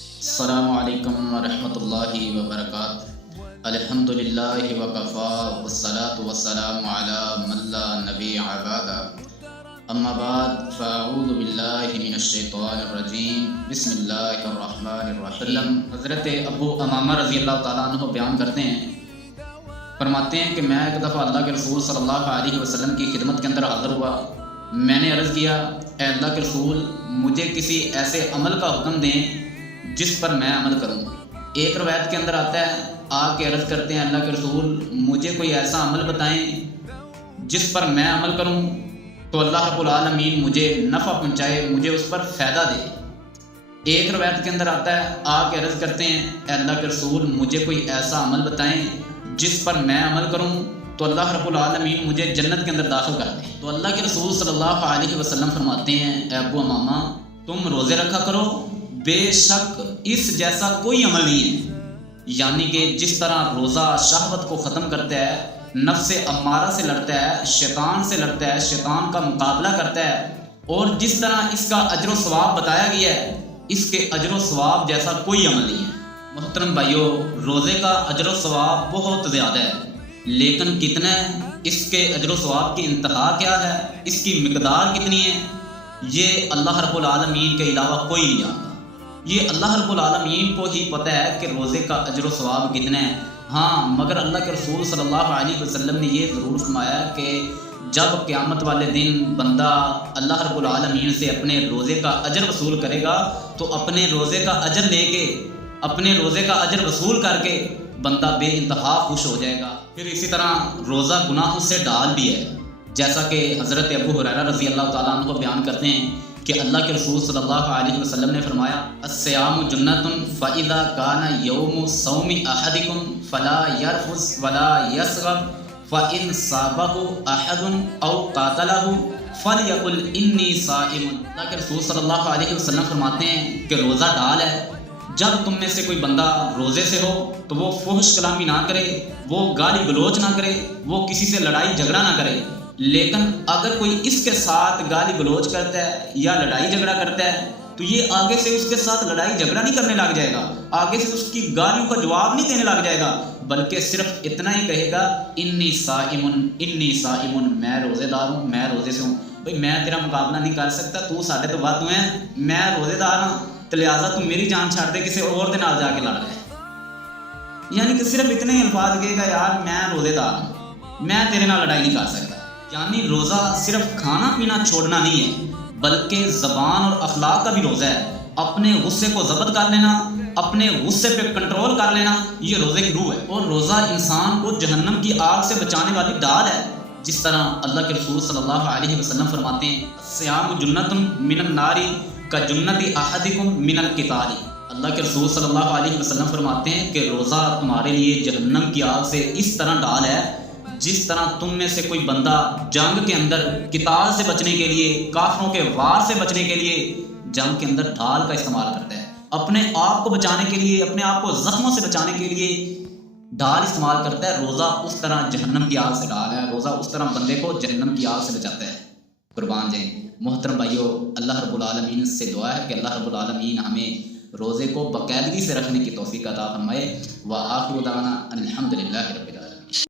السلام علیکم ورحمۃ اللہ وبرکاتہ۔ الحمدللہ وکفا والصلاة والسلام علی من لا نبی بعدہ، اما بعد فاعوذ باللہ من الشیطان الرجیم، بسم اللہ الرحمن الرحیم۔ حضرت ابو امامہ رضی اللہ تعالیٰ عنہ بیان کرتے ہیں، فرماتے ہیں کہ میں ایک دفعہ اللہ کے رسول صلی اللہ علیہ وسلم کی خدمت کے اندر حاضر ہوا۔ میں نے عرض کیا، اے اللہ کے رسول، مجھے کسی ایسے عمل کا حکم دیں جس پر میں عمل کروں۔ ایک روایت کے اندر آتا ہے، آ کے عرض کرتے ہیں، اللہ کے رسول، مجھے کوئی ایسا عمل بتائیں جس پر میں عمل کروں تو اللہ رب العالمین مجھے نفع پہنچائے، مجھے اس پر فائدہ دے۔ ایک روایت کے اندر آتا ہے، آ کے عرض کرتے ہیں، اے اللہ کے رسول، مجھے کوئی ایسا عمل بتائیں جس پر میں عمل کروں تو اللہ رب العالمین مجھے جنت کے اندر داخل کر دے۔ تو اللہ کے رسول صلی اللہ علیہ وسلم فرماتے ہیں، اے ابو امامہ، تم روزے رکھا کرو، بے شک اس جیسا کوئی عمل نہیں ہے۔ یعنی کہ جس طرح روزہ شہوت کو ختم کرتا ہے، نفس امارہ سے لڑتا ہے، شیطان سے لڑتا ہے، شیطان کا مقابلہ کرتا ہے، اور جس طرح اس کا اجر و ثواب بتایا گیا ہے، اس کے اجر و ثواب جیسا کوئی عمل نہیں ہے۔ محترم بھائیو، روزے کا اجر و ثواب بہت زیادہ ہے، لیکن کتنا ہے، اس کے اجر و ثواب کی انتہا کیا ہے، اس کی مقدار کتنی ہے، یہ اللہ رب العالمین کے علاوہ کوئی نہیں جانتا۔ یہ اللہ رب العالمین کو ہی پتہ ہے کہ روزے کا اجر و ثواب کتنا ہے۔ ہاں، مگر اللہ کے رسول صلی اللہ علیہ وسلم نے یہ ضرور فرمایا کہ جب قیامت والے دن بندہ اللہ رب العالمین سے اپنے روزے کا اجر وصول کرے گا تو اپنے روزے کا اجر لے کے، اپنے روزے کا اجر وصول کر کے بندہ بے انتہا خوش ہو جائے گا۔ پھر اسی طرح روزہ گناہوں سے ڈال بھی ہے، جیسا کہ حضرت ابو ہریرہ رضی اللہ تعالیٰ عنہ بیان کرتے ہیں کہ اللہ کے رسول صلی اللہ علیہ وسلم نے فرمایا، الصیام جنۃ فاذا کان یوم صوم احدکم فلا یرفث ولا یصغب فان صابہ احد او قاتلہ فلیقل انی صائم۔ اللہ کے رسول صلی اللہ علیہ وسلم فرماتے ہیں کہ روزہ ڈال ہے، جب تم میں سے کوئی بندہ روزے سے ہو تو وہ فحش کلامی نہ کرے، وہ گالی گلوچ نہ کرے، وہ کسی سے لڑائی جھگڑا نہ کرے۔ لیکن اگر کوئی اس کے ساتھ گالی گلوچ کرتا ہے یا لڑائی جھگڑا کرتا ہے تو یہ آگے سے اس کے ساتھ لڑائی جھگڑا نہیں کرنے لگ جائے گا، آگے سے اس کی گالیوں کا جواب نہیں دینے لگ جائے گا، بلکہ صرف اتنا ہی کہے گا، انی صائمن، انی صائمن، میں روزے دار ہوں، میں روزے سے ہوں۔ بھئی میں تیرا مقابلہ نہیں کر سکتا، تو ساڈے تو ود ہوئے ہیں، میں روزے دار ہوں، تو لہٰذا تو میری جان چھڑ دے، کسی اور دے نال جا کے لڑ رہے۔ یعنی کہ صرف اتنے ہی الفاظ کہے گا، یار میں روزے دار ہوں، میں تیرے نال لڑائی نہیں کر سکتا۔ یعنی روزہ صرف کھانا پینا چھوڑنا نہیں ہے، بلکہ زبان اور اخلاق کا بھی روزہ ہے۔ اپنے غصے کو ضبط کر لینا، اپنے غصے پہ کنٹرول کر لینا، یہ روزے کی روح ہے۔ اور روزہ انسان کو جہنم کی آگ سے بچانے والی ڈال ہے، جس طرح اللہ کے رسول صلی اللہ علیہ وسلم فرماتے ہیں، الصیام جنۃ من النار کجنۃ احدکم من القتال۔ اللہ کے رسول صلی اللہ علیہ وسلم فرماتے ہیں کہ روزہ تمہارے لیے جہنم کی آگ سے اس طرح ڈال ہے جس طرح تم میں سے کوئی بندہ جنگ کے اندر قتال سے بچنے کے لیے، کافروں کے وار سے بچنے کے لیے جنگ کے اندر ڈھال کا استعمال کرتا ہے، اپنے آپ کو بچانے کے لیے، اپنے آپ کو زخموں سے بچانے کے لیے ڈھال استعمال کرتا ہے۔ روزہ اس طرح جہنم کی آگ سے ڈال ہے، روزہ اس طرح بندے کو جہنم کی آگ سے بچاتا ہے۔ قربان جائیں محترم بھائیو، اللہ رب العالمین سے دعا ہے کہ اللہ رب العالمین ہمیں روزے کو باقاعدگی سے رکھنے کی توفیق عطا فرمائے۔ وآخر دعوانا ان الحمد للہ رب